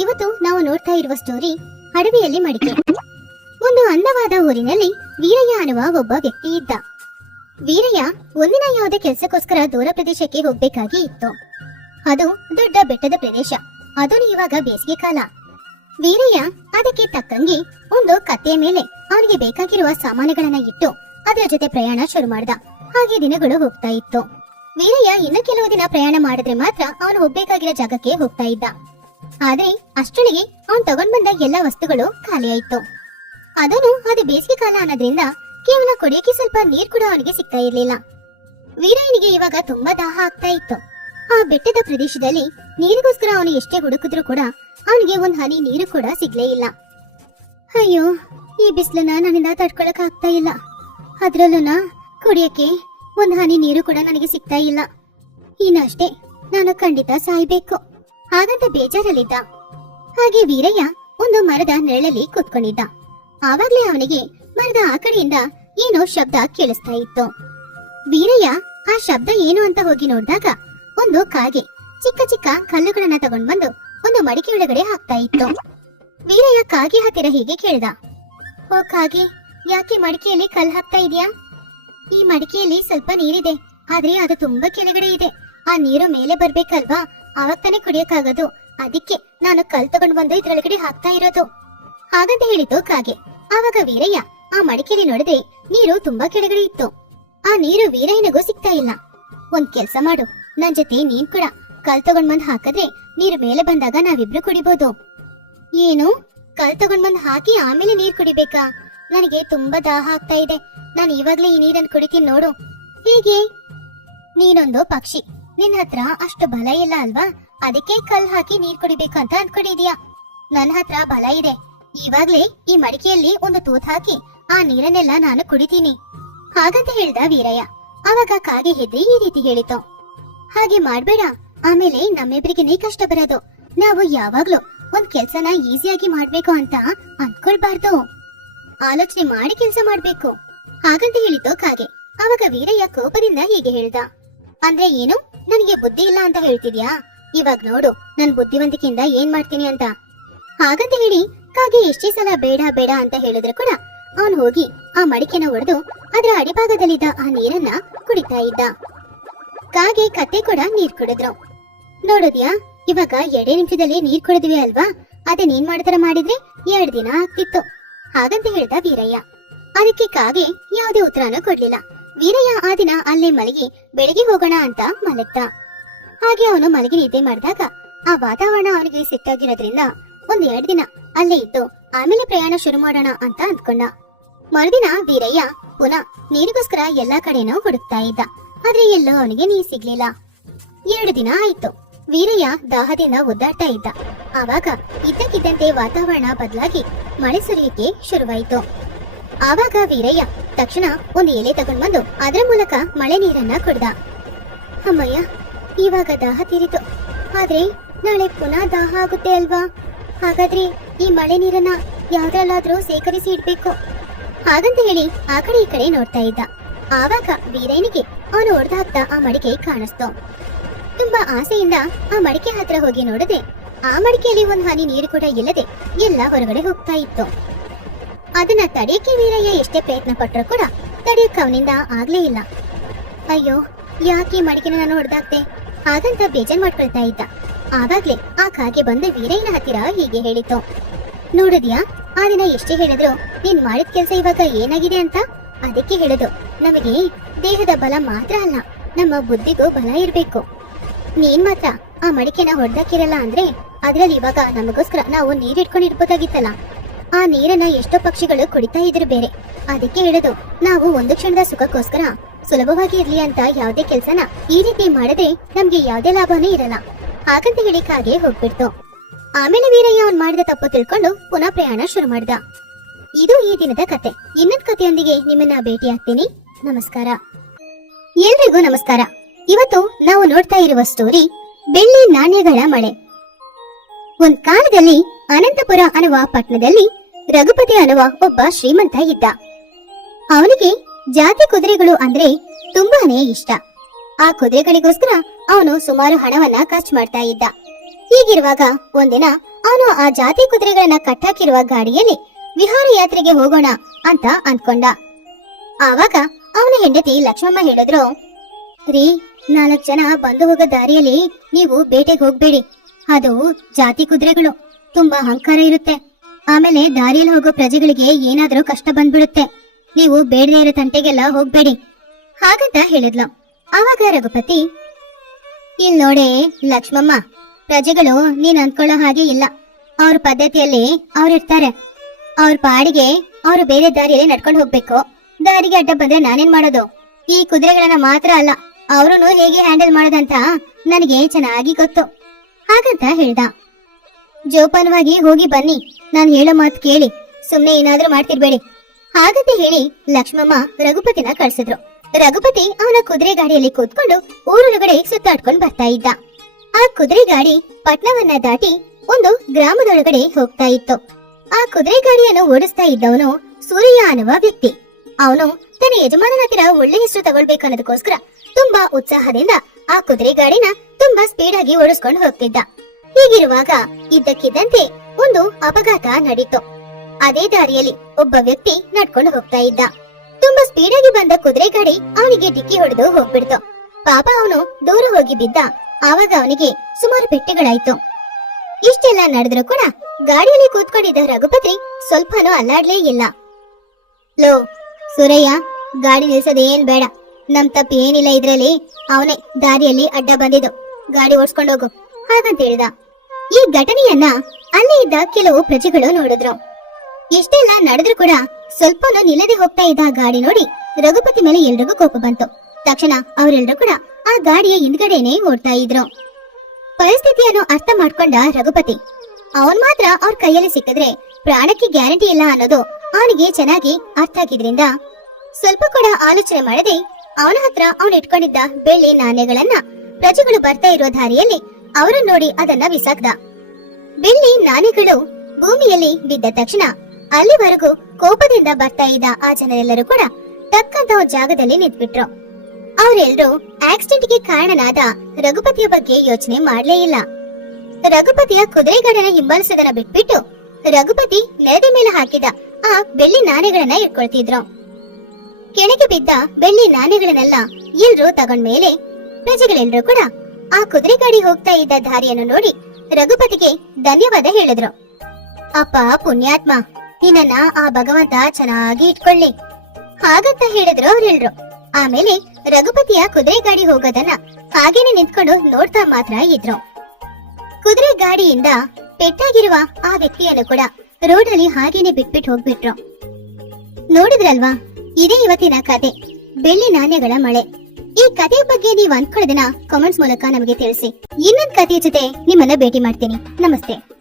ಇವತ್ತು ನಾವು ನೋಡ್ತಾ ಇರುವ ಸ್ಟೋರಿ ಅಡವಿಯಲ್ಲಿ ಮಡಿಕೆ. ಒಂದು ಅಂದವಾದ ಊರಿನಲ್ಲಿ ವೀರಯ್ಯ ಅನ್ನುವ ಒಬ್ಬ ವ್ಯಕ್ತಿ ಇದ್ದ. ವೀರಯ್ಯ ಒಂದಿನ ಯಾವುದೇ ಕೆಲಸಕ್ಕೋಸ್ಕರ ದೂರ ಪ್ರದೇಶಕ್ಕೆ ಹೋಗ್ಬೇಕಾಗಿ ಇತ್ತು. ಅದು ದೊಡ್ಡ ಬೆಟ್ಟದ ಪ್ರದೇಶ. ಅದನ್ನು ಇವಾಗ ಬೇಸಿಗೆ ಕಾಲ. ವೀರಯ್ಯ ಅದಕ್ಕೆ ತಕ್ಕಂಗೆ ಒಂದು ಕತ್ತೆಯ ಮೇಲೆ ಅವನಿಗೆ ಬೇಕಾಗಿರುವ ಸಾಮಾನುಗಳನ್ನ ಇಟ್ಟು ಅದರ ಜೊತೆ ಪ್ರಯಾಣ ಶುರು ಮಾಡ್ದ. ಹಾಗೆ ದಿನಗಳು ಹೋಗ್ತಾ ಇತ್ತು. ವೀರಯ್ಯ ಇನ್ನು ಕೆಲವು ದಿನ ಪ್ರಯಾಣ ಮಾಡಿದ್ರೆ ಮಾತ್ರ ಅವನು ಹೋಗ್ಬೇಕಾಗಿರೋ ಜಾಗಕ್ಕೆ ಹೋಗ್ತಾ ಇದ್ದ. ಆದ್ರೆ ಅಷ್ಟೊಳಗೆ ಅವನ್ ತಗೊಂಡ್ ಬಂದ ಎಲ್ಲಾ ವಸ್ತುಗಳು ಖಾಲಿಯಾಯಿತು ಅದನ್ನು ಅದು ಬೇಸಿಗೆ ಕಾಲ ಅನ್ನೋದ್ರಿಂದ ಕೇವಲ ಕುಡಿಯಕ್ಕೆ ಸ್ವಲ್ಪ ನೀರ್ ಕೂಡ ಅವನಿಗೆ ಸಿಗ್ತಾ ಇರ್ಲಿಲ್ಲ. ವೀರಯ್ಯನಿಗೆ ಇವಾಗ ತುಂಬಾ ದಾಹ ಆಗ್ತಾ ಇತ್ತು. ಆ ಬೆಟ್ಟದ ಪ್ರದೇಶದಲ್ಲಿ ನೀರಿಗೋಸ್ಕರ ಅವನು ಎಷ್ಟೇ ಹುಡುಕಿದ್ರು ಕೂಡ ಅವನಿಗೆ ಒಂದ್ ಹನಿ ನೀರು ಕೂಡ ಸಿಗ್ಲೇ ಇಲ್ಲ. ಅಯ್ಯೋ, ಈ ಬಿಸಿಲನ್ನ ನನ್ನಿಂದ ತಡ್ಕೊಳಕ್ ಆಗ್ತಾ ಇಲ್ಲ. ಅದ್ರಲ್ಲೂನ ಕುಡಿಯಕ್ಕೆ ಒಂದ್ ಹನಿ ನೀರು ಕೂಡ ನನಗೆ ಸಿಗ್ತಾ ಇಲ್ಲ. ಇನ್ನಷ್ಟೇ ನಾನು ಖಂಡಿತ ಸಾಯ್ಬೇಕು. ಹಾಗಂತ ಬೇಜಾರಲ್ಲಿದ್ದ. ಹಾಗೆ ವೀರಯ್ಯ ಒಂದು ಮರದ ನೆರಳಲ್ಲಿ ಕೂತ್ಕೊಂಡಿದ್ದ. ಆವಾಗ್ಲೇ ಅವನಿಗೆ ಮರದ ಆ ಕಡೆಯಿಂದ ಏನೋ ಶಬ್ದ ಕೇಳಿಸ್ತಾ ಇತ್ತು. ವೀರಯ್ಯ ಆ ಶಬ್ದ ಏನು ಅಂತ ಹೋಗಿ ನೋಡಿದಾಗ ಒಂದು ಕಾಗೆ ಚಿಕ್ಕ ಚಿಕ್ಕ ಕಲ್ಲುಗಳನ್ನ ತಗೊಂಡ್ ಬಂದು ಒಂದು ಮಡಿಕೆ ಒಳಗಡೆ ಹಾಕ್ತಾ ಇತ್ತು. ವೀರಯ್ಯ ಕಾಗೆ ಹತ್ತಿರ ಹೀಗೆ ಕೇಳ್ದ. ಓ ಕಾಗೆ, ಯಾಕೆ ಮಡಿಕೆಯಲ್ಲಿ ಕಲ್ಲು ಹಾಕ್ತಾ ಇದೆಯಾ? ಈ ಮಡಿಕೆಯಲ್ಲಿ ಸ್ವಲ್ಪ ನೀರಿದೆ, ಆದ್ರೆ ಅದು ತುಂಬಾ ಕೆಳಗಡೆ ಇದೆ. ಆ ನೀರು ಮೇಲೆ ಬರ್ಬೇಕಲ್ವಾ? ಆವಾಗ ತಾನೇ ಕುಡಿಯಕ್ಕಾಗೋದು. ಅದಕ್ಕೆ ನಾನು ಕಲ್ ತಗೊಂಡ್ ಬಂದು ಇದ್ರೊಳಗಡೆ ಹಾಕ್ತಾ ಇರೋದು. ಹಾಗಂತ ಹೇಳಿದ್ದು ಕಾಗೆ. ಆವಾಗ ವೀರಯ್ಯ, ಆ ಮಡಿಕೇರಿ ನೋಡಿದ್ರೆ ನೀರು ತುಂಬಾ ಕೆಳಗಡೆ ಇತ್ತು. ಆ ನೀರು ವೀರಯ್ಯನಿಗೂ ಸಿಗ್ತಾ ಇಲ್ಲ. ಒಂದ್ ಕೆಲ್ಸ ಮಾಡು. ನನ್ ಜೊತೆ ನೀನ್ ಕೂಡ ಕಲ್ ತಗೊಂಡ್ ಬಂದ್ ಹಾಕದ್ರೆ ನೀರು ಮೇಲೆ ಬಂದಾಗ ನಾವಿಬ್ರು ಕುಡಿಬೋದು. ಏನು? ಕಲ್ ತಗೊಂಡ್ ಬಂದ್ ಹಾಕಿ ಆಮೇಲೆ ನೀರ್ ಕುಡಿಬೇಕಾ? ನನಗೆ ತುಂಬಾ ದಾಹ ಆಗ್ತಾ ಇದೆ. ನಾನು ಇವಾಗ್ಲೇ ಈ ನೀರನ್ನು ಕುಡಿತೀನಿ ನೋಡು. ಹೇಗೆ? ನೀನೊಂದು ಪಕ್ಷಿ. ನಿನ್ನ ಹತ್ರ ಅಷ್ಟು ಬಲ ಇಲ್ಲ ಅಲ್ವಾ? ಅದಕ್ಕೆ ಕಲ್ ಹಾಕಿ ನೀರ್ ಕುಡಿಬೇಕು ಅಂತ ಅನ್ಕೊಂಡಿದ್ಯಾ. ನನ್ನ ಹತ್ರ ಬಲ ಇದೆ. ಇವಾಗ್ಲೇ ಈ ಮಡಿಕೆಯಲ್ಲಿ ಒಂದು ತೂತ್ ಹಾಕಿ ಆ ನೀರನ್ನೆಲ್ಲ ನಾನು ಕುಡಿತೀನಿ. ಹಾಗಂತ ಹೇಳ್ದ ವೀರಯ್ಯ. ಅವಾಗ ಕಾಗೆ ಹೆದ್ರಿ ಈ ರೀತಿ ಹೇಳಿತು. ಹಾಗೆ ಮಾಡ್ಬೇಡ. ಆಮೇಲೆ ನಮ್ಮಿಬ್ರಿಗೆನೇ ಕಷ್ಟ ಬರೋದು. ನಾವು ಯಾವಾಗ್ಲೂ ಒಂದ್ ಕೆಲ್ಸನ ಈಸಿಯಾಗಿ ಮಾಡ್ಬೇಕು ಅಂತ ಅನ್ಕೊಳ್ಬಾರ್ದು. ಆಲೋಚನೆ ಮಾಡಿ ಕೆಲ್ಸ ಮಾಡ್ಬೇಕು. ಹಾಗಂತ ಹೇಳಿತು ಕಾಗೆ. ಅವಾಗ ವೀರಯ್ಯ ಕೋಪದಿಂದ ಹೀಗೆ ಹೇಳ್ದ. ಅಂದ್ರೆ ಏನು? ನನಗೆ ಬುದ್ಧಿ ಇಲ್ಲ ಅಂತ ಹೇಳ್ತಿದ್ಯಾ? ಇವಾಗ ನೋಡು, ನನ್ ಬುದ್ಧಿವಂತಿಕೆಯಿಂದ ಏನ್ ಮಾಡ್ತೀನಿ ಅಂತ. ಹಾಗಂತ ಹೇಳಿ, ಕಾಗೆ ಎಷ್ಟೇ ಸಲ ಬೇಡ ಬೇಡ ಅಂತ ಹೇಳಿದ್ರು ಕೂಡ, ಅವನು ಹೋಗಿ ಆ ಮಡಿಕೆನ ಒಡೆದು ಅದರ ಅಡಿಭಾಗದಲ್ಲಿದ್ದ ಆ ನೀರನ್ನ ಕುಡಿತಾ ಇದ್ದ. ಕಾಗೆ ಕತ್ತೆ ಕೂಡ ನೀರ್ ಕುಡಿದ್ರು. ನೋಡೋದ್ಯಾ, ಇವಾಗ ಎರಡೇ ನಿಮಿಷದಲ್ಲಿ ನೀರ್ ಕುಡಿದ್ವಿ ಅಲ್ವಾ? ಅದೇ ನೀನ್ ಮಾಡ್ತಾರ ಮಾಡಿದ್ರೆ ಎರಡ್ ದಿನ ಆಗ್ತಿತ್ತು. ಹಾಗಂತ ಹೇಳ್ದ ವೀರಯ್ಯ. ಅದಕ್ಕೆ ಕಾಗೆ ಯಾವುದೇ ಉತ್ತರನೂ ಕೊಡ್ಲಿಲ್ಲ. ವೀರಯ್ಯ ಆ ದಿನ ಅಲ್ಲೇ ಮಲಗಿ ಬೆಳಿಗ್ಗೆ ಹೋಗೋಣ ಅಂತ ಮಲಗ್ದ. ಹಾಗೆ ಅವನು ಮಲಗಿ ನಿದ್ದೆ ಮಾಡಿದಾಗ ಆ ವಾತಾವರಣ ಅವನಿಗೆ ಸಿಟ್ಟಾಗಿರೋದ್ರಿಂದ ಒಂದ್ ಎರಡ್ ದಿನ ಅಲ್ಲೇ ಇದ್ದು ಆಮೇಲೆ ಪ್ರಯಾಣ ಶುರು ಮಾಡೋಣ ಅಂತ ಅಂದ್ಕೊಂಡ. ಮರುದಿನ ವೀರಯ್ಯ ಪುನಃ ನೀರಿಗೋಸ್ಕರ ಎಲ್ಲಾ ಕಡೆನೂ ಹುಡುಕ್ತಾ ಇದ್ದ. ಆದ್ರೆ ಎಲ್ಲೋ ಅವನಿಗೆ ನೀರ್ ಸಿಗ್ಲಿಲ್ಲ. ಎರಡು ದಿನ ಆಯ್ತು. ವೀರಯ್ಯ ದಾಹದಿಂದ ಒದ್ದಾಡ್ತಾ ಇದ್ದ. ಆವಾಗ ಇದ್ದಕ್ಕಿದ್ದಂತೆ ವಾತಾವರಣ ಬದಲಾಗಿ ಮಳೆ ಸುರಿಯಕ್ಕೆ ಶುರುವಾಯಿತು. ಆವಾಗ ವೀರಯ್ಯ ತಕ್ಷಣ ಒಂದು ಎಲೆ ತಗೊಂಡ್ಬಂದು ಅದರ ಮೂಲಕ ಮಳೆ ನೀರನ್ನ ಕುಡ್ದ. ಅಮ್ಮಯ್ಯ, ಇವಾಗ ದಾಹ ತೀರಿತು. ಆದ್ರೆ ನಾಳೆ ಪುನಃ ದಾಹ ಆಗುತ್ತೆ ಅಲ್ವಾ? ಹಾಗಾದ್ರೆ ಈ ಮಳೆ ನೀರನ್ನ ಯಾವ್ದ್ರಲ್ಲಾದ್ರೂ ಸೇಕರಿಸಿ ಇಡ್ಬೇಕು. ಹಾಗಂತ ಹೇಳಿ ಆ ಕಡೆ ಈ ಕಡೆ ನೋಡ್ತಾ ಇದ್ದ. ಆವಾಗ ವೀರಯ್ಯನಿಗೆ ಅವನು ಹೊಡೆದಾಕ್ತ ಆ ಮಡಿಕೆ ಕಾಣಿಸ್ತು. ತುಂಬಾ ಆಸೆಯಿಂದ ಆ ಮಡಿಕೆ ಹತ್ರ ಹೋಗಿ ನೋಡದೆ ಆ ಮಡಿಕೆಯಲ್ಲಿ ಒಂದ್ ಹನಿ ನೀರು ಕೂಡ ಇಲ್ಲದೆ ಎಲ್ಲ ಹೊರಗಡೆ ಹೋಗ್ತಾ ಇತ್ತು. ಅದನ್ನ ತಡೆಯಕ್ಕೆ ವೀರಯ್ಯ ಎಷ್ಟೇ ಪ್ರಯತ್ನ ಪಟ್ಟರು ಕೂಡ ತಡೆಯಕ್ಕೆ ಅವನಿಂದ ಆಗ್ಲೇ ಇಲ್ಲ. ಅಯ್ಯೋ, ಯಾಕೆ ಮಡಿಕೆನ ನಾನು ಹೊಡೆದಾಕ್ತೆ ಹಾಗಂತ ಬೇಜಾರ್ ಮಾಡ್ಕೊಳ್ತಾ ಇದ್ದ. ಆವಾಗ್ಲೇ ಆ ಕಾಗೆ ಬಂದ ವೀರಯ್ಯನ ಹತ್ತಿರ ಹೀಗೆ ಹೇಳಿತು ನೋಡಿದ್ಯಾ? ಆ ದಿನ ಎಷ್ಟೇ ಹೇಳಿದ್ರು, ನೀನ್ ಮಾಡಿದ ಕೆಲಸ ಇವಾಗ ಏನಾಗಿದೆ ಅಂತ? ಅದಕ್ಕೆ ಹೇಳುದು, ನಮಗೆ ದೇಹದ ಬಲ ಮಾತ್ರ ಅಲ್ಲ, ನಮ್ಮ ಬುದ್ಧಿಗೂ ಬಲ ಇರ್ಬೇಕು. ನೀನ್ ಮಾತ್ರ ಆ ಮಡಿಕೆನ ಹೊಡೆದಾಕಿರಲ್ಲ ಅಂದ್ರೆ ಅದ್ರಲ್ಲಿ ಇವಾಗ ನಮಗೋಸ್ಕರ ನಾವು ನೀರ್ ಇಟ್ಕೊಂಡಿರ್ಬೋದಾಗಿತ್ತಲ್ಲ ಆ ನೀರನ್ನ ಎಷ್ಟೋ ಪಕ್ಷಿಗಳು ಕುಡಿತಾ ಇದ್ರು ಬೇರೆ. ಅದಕ್ಕೆ ಹೇಳುದು, ನಾವು ಒಂದು ಕ್ಷಣದ ಸುಖಕ್ಕೋಸ್ಕರ ಸುಲಭವಾಗಿ ಇರ್ಲಿ ಅಂತ ಯಾವ್ದೇ ಕೆಲ್ಸನ ಈ ರೀತಿ ಮಾಡಿದ್ರೆ ನಮ್ಗೆ ಯಾವ್ದೇ ಲಾಭನೂ ಇರಲ್ಲ. ಹಾಗಂತ ಹೇಳಿ ಹಾಗೆ ಹೋಗ್ಬಿಡ್ತು. ಆಮೇಲೆ ವೀರಯ್ಯ ಅವ್ನ್ ಮಾಡಿದ ತಪ್ಪು ತಿಳ್ಕೊಂಡು ಪುನಃ ಪ್ರಯಾಣ ಶುರು ಮಾಡ್ದ. ಇದು ಈ ದಿನದ ಕತೆ. ಇನ್ನೊಂದ್ ಕಥೆಯೊಂದಿಗೆ ನಿಮ್ಮನ್ನ ಭೇಟಿ ಆಗ್ತೀನಿ. ನಮಸ್ಕಾರ. ಎಲ್ರಿಗೂ ನಮಸ್ಕಾರ. ಇವತ್ತು ನಾವು ನೋಡ್ತಾ ಇರುವ ಸ್ಟೋರಿ ಬೆಳ್ಳಿ ನಾಣ್ಯಗಳ ಮಳೆ. ಒಂದ್ ಕಾಲದಲ್ಲಿ ಅನಂತಪುರ ಅನ್ನುವ ಪಟ್ಟಣದಲ್ಲಿ ರಘುಪತಿ ಅನ್ನುವ ಒಬ್ಬ ಶ್ರೀಮಂತ ಇದ್ದ. ಅವನಿಗೆ ಜಾತಿ ಕುದುರೆಗಳು ಅಂದ್ರೆ ತುಂಬಾನೇ ಇಷ್ಟ. ಆ ಕುದುರೆಗಳಿಗೋಸ್ಕರ ಅವನು ಸುಮಾರು ಹಣವನ್ನ ಖರ್ಚು ಮಾಡ್ತಾ ಇದ್ದ. ಹೀಗಿರುವಾಗ ಒಂದಿನ ಅವನು ಆ ಜಾತಿ ಕುದುರೆಗಳನ್ನ ಕಟ್ಟಾಕಿರುವ ಗಾಡಿಯಲ್ಲಿ ವಿಹಾರ ಯಾತ್ರೆಗೆ ಹೋಗೋಣ ಅಂತ ಅಂದ್ಕೊಂಡ. ಆವಾಗ ಅವನ ಹೆಂಡತಿ ಲಕ್ಷ್ಮಮ್ಮ ಹೇಳಿದ್ರು, ರೀ, ನಾಲ್ಕು ಜನ ಬಂದು ಹೋಗೋ ದಾರಿಯಲ್ಲಿ ನೀವು ಬೇಟೆಗೆ ಹೋಗ್ಬೇಡಿ. ಅದು ಜಾತಿ ಕುದುರೆಗಳು, ತುಂಬಾ ಅಹಂಕಾರ ಇರುತ್ತೆ. ಆಮೇಲೆ ದಾರಿಯಲ್ಲಿ ಹೋಗೋ ಪ್ರಜೆಗಳಿಗೆ ಏನಾದ್ರೂ ಕಷ್ಟ ಬಂದ್ಬಿಡುತ್ತೆ. ನೀವು ಬೇಡದೇ ಇರೋ ತಂಟೆಗೆಲ್ಲ ಹೋಗ್ಬೇಡಿ. ಹಾಗಂತ ಹೇಳಿದ್ಲು. ಆವಾಗ ರಘುಪತಿ ಇಲ್ ನೋಡಿ, ಲಕ್ಷ್ಮಮ್ಮ, ಪ್ರಜೆಗಳು ನೀನ್ ಅನ್ಕೊಳ್ಳೋ ಹಾಗೆ ಇಲ್ಲ. ಅವ್ರ ಪದ್ಧತಿಯಲ್ಲಿ ಅವ್ರಿರ್ತಾರೆ ಅವ್ರ ಪಾಡಿಗೆ ಅವ್ರು ಬೇರೆ ದಾರಿಯಲ್ಲಿ ನಡ್ಕೊಂಡು ಹೋಗ್ಬೇಕು. ದಾರಿಗೆ ಅಡ್ಡ ಬಂದ್ರೆ ನಾನೇನ್ ಮಾಡೋದು? ಈ ಕುದುರೆಗಳನ್ನ ಮಾತ್ರ ಅಲ್ಲ ಅವ್ರನ್ನು ಹೇಗೆ ಹ್ಯಾಂಡಲ್ ಮಾಡೋದಂತ ನನಗೆ ಚೆನ್ನಾಗಿ ಗೊತ್ತು. ಹಾಗಂತ ಹೇಳ್ದ. ಜೋಪಾನವಾಗಿ ಹೋಗಿ ಬನ್ನಿ. ನಾನು ಹೇಳೋ ಮಾತು ಕೇಳಿ, ಸುಮ್ನೆ ಏನಾದ್ರೂ ಮಾಡ್ತಿರ್ಬೇಡಿ. ಹಾಗಂತ ಹೇಳಿ ಲಕ್ಷ್ಮಮ್ಮ ರಘುಪತಿನ ಕಳ್ಸಿದ್ರು. ರಘುಪತಿ ಅವನ ಕುದುರೆ ಗಾಡಿಯಲ್ಲಿ ಕೂತ್ಕೊಂಡು ಊರೊಳಗಡೆ ಸುತ್ತಾಡ್ಕೊಂಡು ಬರ್ತಾ ಇದ್ದ. ಆ ಕುದುರೆ ಗಾಡಿ ಪಟ್ನವನ್ನ ದಾಟಿ ಒಂದು ಗ್ರಾಮದೊಳಗಡೆ ಹೋಗ್ತಾ ಇತ್ತು. ಆ ಕುದುರೆ ಗಾಡಿಯನ್ನು ಓಡಿಸ್ತಾ ಇದ್ದವನು ಸೂರ್ಯ ಅನ್ನುವ ವ್ಯಕ್ತಿ. ಅವನು ತನ್ನ ಯಜಮಾನನ ಹತ್ತಿರ ಒಳ್ಳೆ ಹೆಸರು ತಗೊಳ್ಬೇಕು ಅನ್ನೋದಕ್ಕೋಸ್ಕರ ತುಂಬಾ ಉತ್ಸಾಹದಿಂದ ಆ ಕುದುರೆ ಗಾಡಿನ ತುಂಬಾ ಸ್ಪೀಡ್ ಆಗಿ ಓಡಿಸ್ಕೊಂಡು ಹೋಗ್ತಿದ್ದ. ಹೀಗಿರುವಾಗ ಇದ್ದಕ್ಕಿದ್ದಂತೆ ಒಂದು ಅಪಘಾತ ನಡೀತು. ಅದೇ ದಾರಿಯಲ್ಲಿ ಒಬ್ಬ ವ್ಯಕ್ತಿ ನಡ್ಕೊಂಡು ಹೋಗ್ತಾ ಇದ್ದ. ತುಂಬಾ ಸ್ಪೀಡ್ ಆಗಿ ಬಂದ ಕುದುರೆ ಗಾಡಿ ಅವನಿಗೆ ಡಿಕ್ಕಿ ಹೊಡೆದು ಹೋಗ್ಬಿಡ್ತು. ಪಾಪ ಅವನು ದೂರ ಹೋಗಿ ಬಿದ್ದ. ಆವಾಗ ಅವನಿಗೆ ಸುಮಾರು ಪೆಟ್ಟಿಗಳಾಯ್ತು. ಇಷ್ಟೆಲ್ಲ ನಡೆದ್ರು ಕೂಡ ಗಾಡಿಯಲ್ಲಿ ಕೂತ್ಕೊಂಡಿದ್ದ ರಘುಪತಿ ಸ್ವಲ್ಪನೂ ಅಲ್ಲಾಡ್ಲೇ ಇಲ್ಲ. ಲೋ, ಸುರಯ್ಯ, ಗಾಡಿ ನಿಲ್ಸೋದೇನ್ ಬೇಡ. ನಮ್ ತಪ್ಪು ಏನಿಲ್ಲ ಇದ್ರಲ್ಲಿ. ಅವನೇ ದಾರಿಯಲ್ಲಿ ಅಡ್ಡ ಬಂದಿದ್ದು. ಗಾಡಿ ಓಡಿಸ್ಕೊಂಡೋಗು ಹೋಗು. ಹಾಗಂತ ಹೇಳಿದ. ಈ ಘಟನೆಯನ್ನ ಅಲ್ಲಿ ಇದ್ದ ಕೆಲವು ಪ್ರಜೆಗಳು ನೋಡಿದ್ರು. ಇಷ್ಟೆಲ್ಲ ನಡೆದ್ರು ಕೂಡ ಸ್ವಲ್ಪನೂ ನಿಲ್ಲದೆ ಹೋಗ್ತಾ ಇದ್ದ ಗಾಡಿ ನೋಡಿ ರಘುಪತಿ ಮೇಲೆ ಎಲ್ರಿಗೂ ಕೋಪ ಬಂತು. ತಕ್ಷಣ ಅವರೆಲ್ಲರೂ ಕೂಡ ಆ ಗಾಡಿಯ ಹಿಂದ್ಗಡೆನೆ ಓಡ್ತಾ ಇದ್ರು. ಪರಿಸ್ಥಿತಿಯನ್ನು ಅರ್ಥ ಮಾಡ್ಕೊಂಡ ರಘುಪತಿ, ಅವನ್ ಮಾತ್ರ ಅವ್ರ ಕೈಯಲ್ಲಿ ಸಿಕ್ಕಿದ್ರೆ ಪ್ರಾಣಕ್ಕೆ ಗ್ಯಾರಂಟಿ ಇಲ್ಲ ಅನ್ನೋದು ಅವನಿಗೆ ಚೆನ್ನಾಗಿ ಅರ್ಥ ಆಗಿದ್ರಿಂದ ಸ್ವಲ್ಪ ಕೂಡ ಆಲೋಚನೆ ಮಾಡದೆ ಅವನ ಹತ್ರ ಅವನು ಇಟ್ಕೊಂಡಿದ್ದ ಬೆಳ್ಳಿ ನಾಣ್ಯಗಳನ್ನ ಪ್ರಜೆಗಳು ಬರ್ತಾ ಇರೋ ದಾರಿಯಲ್ಲಿ ಅವರನ್ನ ನೋಡಿ ಅದನ್ನ ಬಿಸಾಕ್ದ ಬೆಳ್ಳಿ ನಾನೆಗಳು ಭೂಮಿಯಲ್ಲಿ ಬಿದ್ದ ತಕ್ಷಣ ಅಲ್ಲಿವರೆಗೂ ಕೋಪದಿಂದ ಬರ್ತಾ ಇದ್ದ ಆ ಜನರೆಲ್ಲರೂ ಕೂಡ ತಕ್ಕಂತ ಜಾಗದಲ್ಲಿ ನಿಂತ್ಬಿಟ್ರು. ಅವರೆಲ್ಲರೂ ಆಕ್ಸಿಡೆಂಟ್ಗೆ ಕಾರಣನಾದ ರಘುಪತಿಯ ಬಗ್ಗೆ ಯೋಚನೆ ಮಾಡ್ಲೇ ಇಲ್ಲ. ರಘುಪತಿಯ ಕುದುರೆಗಡನ ಹಿಂಬಾಲಿಸೋದನ್ನ ಬಿಟ್ಬಿಟ್ಟು ರಘುಪತಿ ನೆಲದ ಮೇಲೆ ಹಾಕಿದ ಆ ಬೆಳ್ಳಿ ನಾಣ್ಯಗಳನ್ನ ಇಟ್ಕೊಳ್ತಿದ್ರು ಕೆಳಗೆ ಬಿದ್ದ ಬೆಳ್ಳಿ ನಾಣ್ಯಗಳನ್ನೆಲ್ಲ ಎಲ್ರೂ ತಗೊಂಡ್ಮೇಲೆ ಪ್ರಜೆಗಳೆಲ್ಲರೂ ಕೂಡ ಆ ಕುದುರೆ ಗಾಡಿ ಹೋಗ್ತಾ ಇದ್ದ ದಾರಿಯನ್ನು ನೋಡಿ ರಘುಪತಿಗೆ ಧನ್ಯವಾದ ಹೇಳಿದ್ರು. ಅಪ್ಪ ಪುಣ್ಯಾತ್ಮ, ನಿನ್ನನ್ನ ಆ ಭಗವಂತ ಚೆನ್ನಾಗಿ ಇಟ್ಕೊಳ್ಳಿ. ಹಾಗಂತ ಹೇಳಿದ್ರು ಅವ್ರೆಲ್ರು. ಆಮೇಲೆ ರಘುಪತಿಯ ಕುದುರೆ ಗಾಡಿ ಹೋಗೋದನ್ನ ಹಾಗೇನೆ ನಿಂತ್ಕೊಂಡು ನೋಡ್ತಾ ಮಾತ್ರ ಇದ್ರು. ಕುದುರೆ ಗಾಡಿಯಿಂದ ಪೆಟ್ಟಾಗಿರುವ ಆ ವ್ಯಕ್ತಿಯನ್ನು ಕೂಡ ರೋಡ್ ಅಲ್ಲಿ ಹಾಗೇನೆ ಬಿಟ್ಬಿಟ್ಟು ಹೋಗ್ಬಿಟ್ರು. ನೋಡಿದ್ರಲ್ವಾ, ಇದೇ ಇವತ್ತಿನ ಕತೆ. ಬೆಳ್ಳಿ ನಾಣ್ಯಗಳ ಮಳೆ. ಈ ಕಥೆ ಬಗ್ಗೆ ನೀವು ಅನ್ಕೊಳ್ಳೋದನ್ನ ಕಾಮೆಂಟ್ಸ್ ಮೂಲಕ ನಮಗೆ ತಿಳಿಸಿ. ಇನ್ನೊಂದ್ ಕಥೆಯ ಜೊತೆ ನಿಮ್ಮನ್ನ ಭೇಟಿ ಮಾಡ್ತೀನಿ. ನಮಸ್ತೆ.